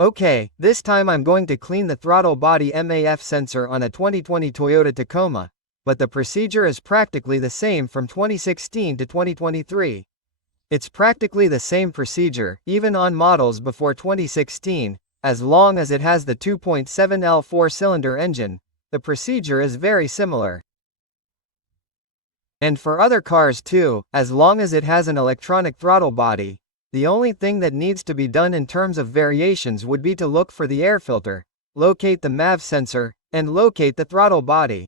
Okay, this time I'm going to clean the throttle body MAF sensor on a 2020 Toyota Tacoma, but the procedure is practically the same from 2016 to 2023. It's practically the same procedure, even on models before 2016, as long as it has the 2.7L 4-cylinder engine. The procedure is very similar. And for other cars too, as long as it has an electronic throttle body. The only thing that needs to be done in terms of variations would be to look for the air filter, locate the MAV sensor, and locate the throttle body.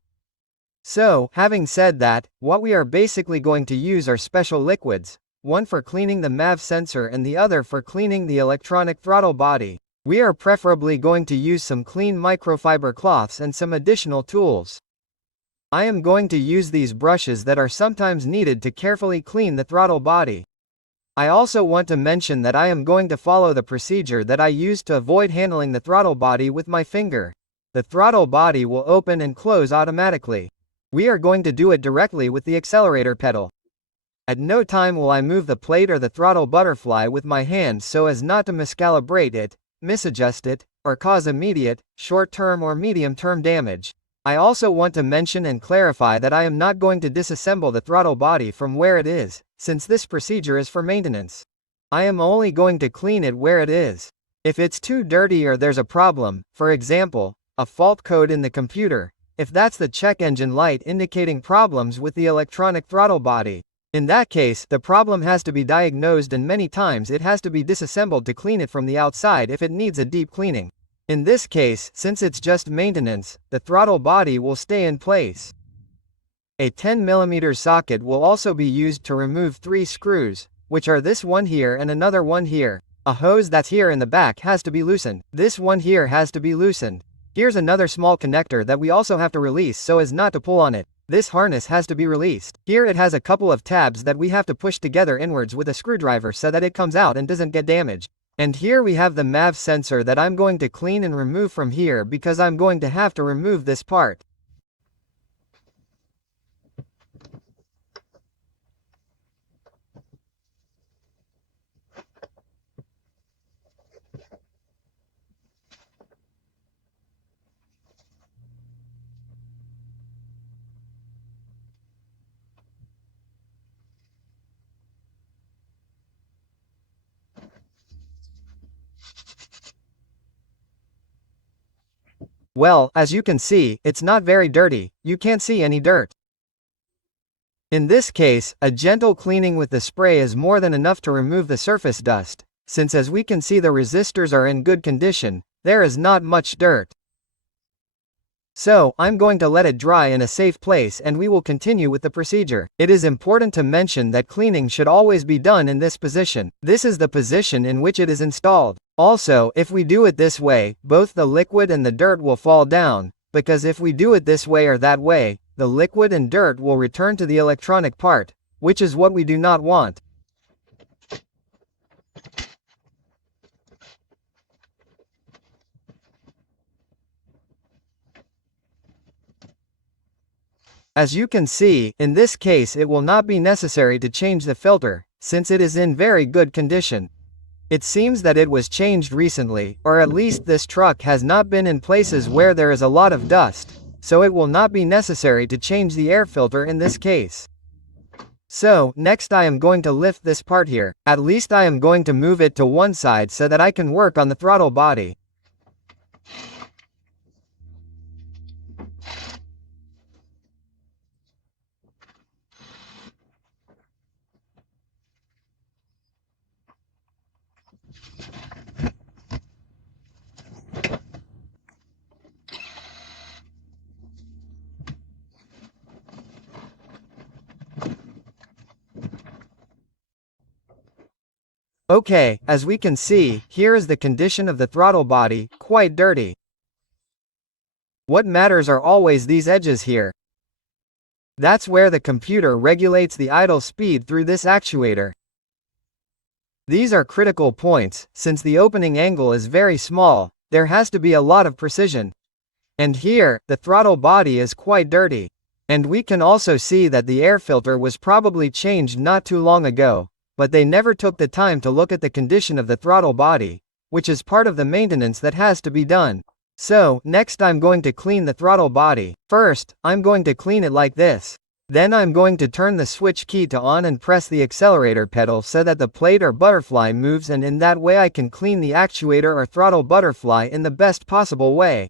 So, having said that, what we are basically going to use are special liquids, one for cleaning the MAV sensor and the other for cleaning the electronic throttle body. We are preferably going to use some clean microfiber cloths and some additional tools. I am going to use these brushes that are sometimes needed to carefully clean the throttle body. I also want to mention that I am going to follow the procedure that I used to avoid handling the throttle body with my finger. The throttle body will open and close automatically. We are going to do it directly with the accelerator pedal. At no time will I move the plate or the throttle butterfly with my hand so as not to miscalibrate it, misadjust it, or cause immediate, short-term or medium-term damage. I also want to mention and clarify that I am not going to disassemble the throttle body from where it is, since this procedure is for maintenance. I am only going to clean it where it is. If it's too dirty or there's a problem, for example, a fault code in the computer, if that's the check engine light indicating problems with the electronic throttle body, in that case, the problem has to be diagnosed and many times it has to be disassembled to clean it from the outside if it needs a deep cleaning. In this case, since it's just maintenance, the throttle body will stay in place. A 10mm socket will also be used to remove 3 screws, which are this one here and another one here. A hose that's here in the back has to be loosened. This one here has to be loosened. Here's another small connector that we also have to release so as not to pull on it. This harness has to be released. Here it has a couple of tabs that we have to push together inwards with a screwdriver so that it comes out and doesn't get damaged. And here we have the MAV sensor that I'm going to clean and remove from here because I'm going to have to remove this part. Well, as you can see, it's not very dirty, you can't see any dirt. In this case, a gentle cleaning with the spray is more than enough to remove the surface dust, since as we can see the resistors are in good condition, there is not much dirt. So, I'm going to let it dry in a safe place and we will continue with the procedure. It is important to mention that cleaning should always be done in this position. This is the position in which it is installed. Also, if we do it this way, both the liquid and the dirt will fall down, because if we do it this way or that way, the liquid and dirt will return to the electronic part, which is what we do not want. As you can see, in this case it will not be necessary to change the filter, since it is in very good condition. It seems that it was changed recently, or at least this truck has not been in places where there is a lot of dust, so it will not be necessary to change the air filter in this case. So, next I am going to lift this part here. At least I am going to move it to one side so that I can work on the throttle body. Okay, as we can see, here is the condition of the throttle body, quite dirty. What matters are always these edges here. That's where the computer regulates the idle speed through this actuator. These are critical points, since the opening angle is very small, there has to be a lot of precision. And here, the throttle body is quite dirty. And we can also see that the air filter was probably changed not too long ago, but they never took the time to look at the condition of the throttle body, which is part of the maintenance that has to be done. So, next I'm going to clean the throttle body. First, I'm going to clean it like this. Then I'm going to turn the switch key to on and press the accelerator pedal so that the plate or butterfly moves, and in that way I can clean the actuator or throttle butterfly in the best possible way.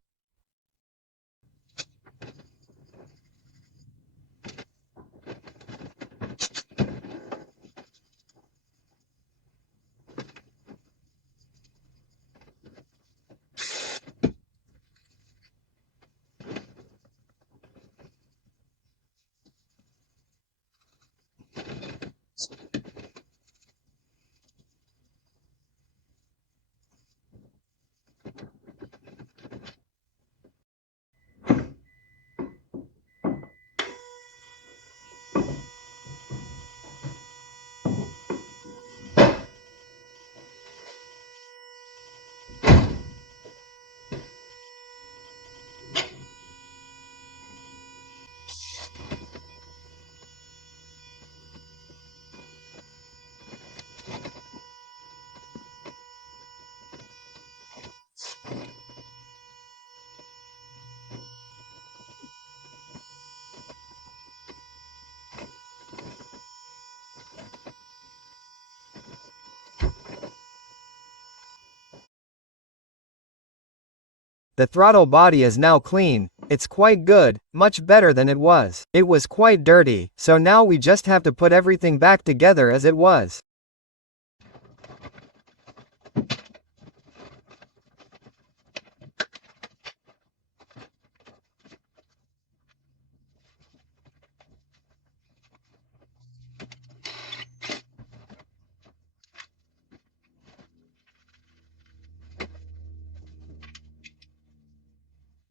The throttle body is now clean. It's quite good, much better than it was. It was quite dirty, so now we just have to put everything back together as it was.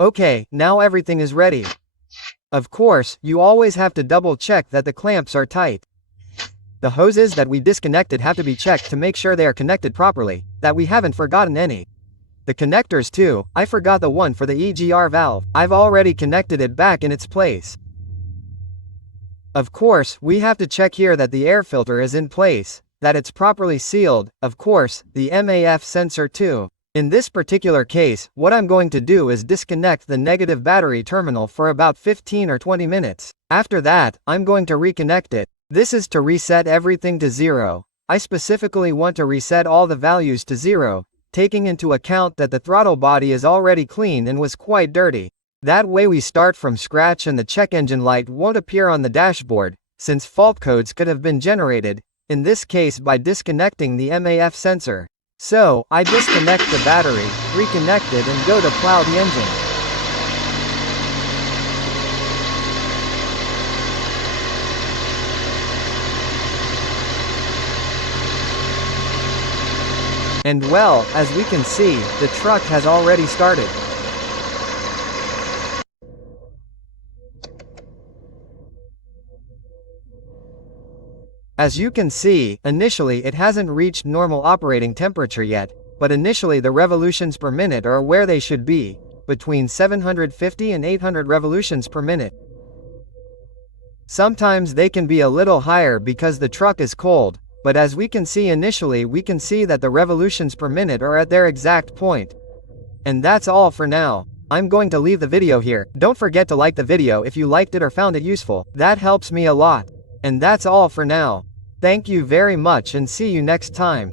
Okay, now everything is ready. Of course, you always have to double check that the clamps are tight. The hoses that we disconnected have to be checked to make sure they are connected properly, that we haven't forgotten any. The connectors too, I forgot the one for the EGR valve. I've already connected it back in its place. Of course, we have to check here that the air filter is in place, that it's properly sealed, of course, the MAF sensor too. In this particular case, what I'm going to do is disconnect the negative battery terminal for about 15 or 20 minutes. After that, I'm going to reconnect it. This is to reset everything to 0. I specifically want to reset all the values to 0, taking into account that the throttle body is already clean and was quite dirty. That way we start from scratch and the check engine light won't appear on the dashboard, since fault codes could have been generated, in this case by disconnecting the MAF sensor. So, I disconnect the battery, reconnect it and go to plow the engine. And well, as we can see, the truck has already started. As you can see, initially it hasn't reached normal operating temperature yet, but initially the revolutions per minute are where they should be, between 750 and 800 revolutions per minute. Sometimes they can be a little higher because the truck is cold, but as we can see initially we can see that the revolutions per minute are at their exact point. And that's all for now. I'm going to leave the video here. Don't forget to like the video if you liked it or found it useful. That helps me a lot. And that's all for now. Thank you very much and see you next time.